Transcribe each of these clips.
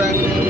Thank you.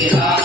Yeah.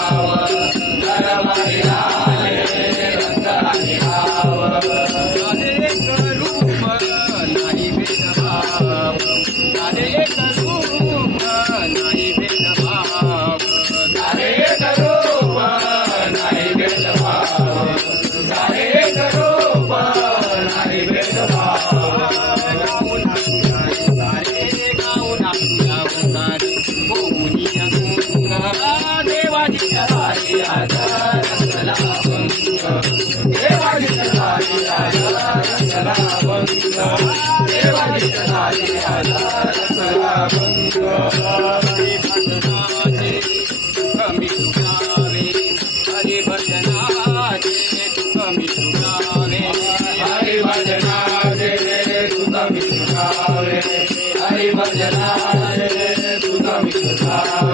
हरी भजनारे तुझा Vitthala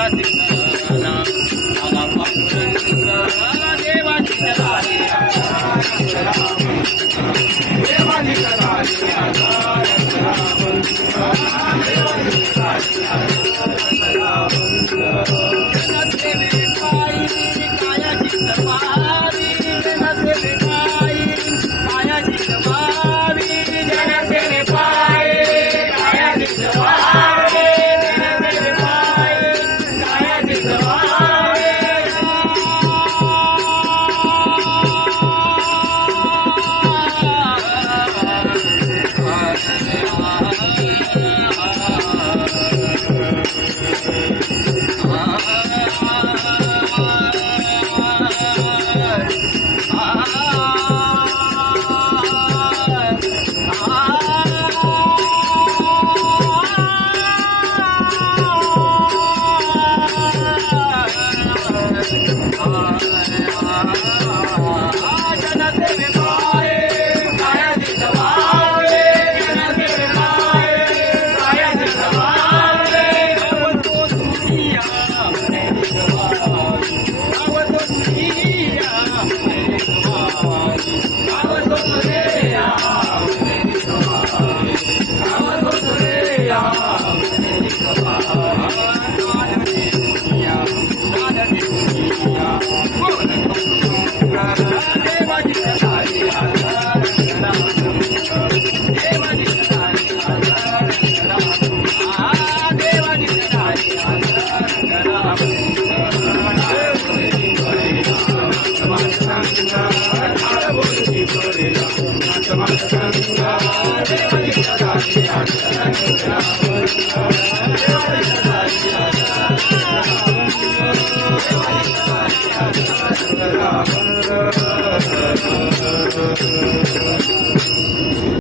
Gracias. जनत राय गायत जवान जनत राय गायत जवान हम सोसिया सवा हमिया हम दोसरे सवा दोसरे Thank you.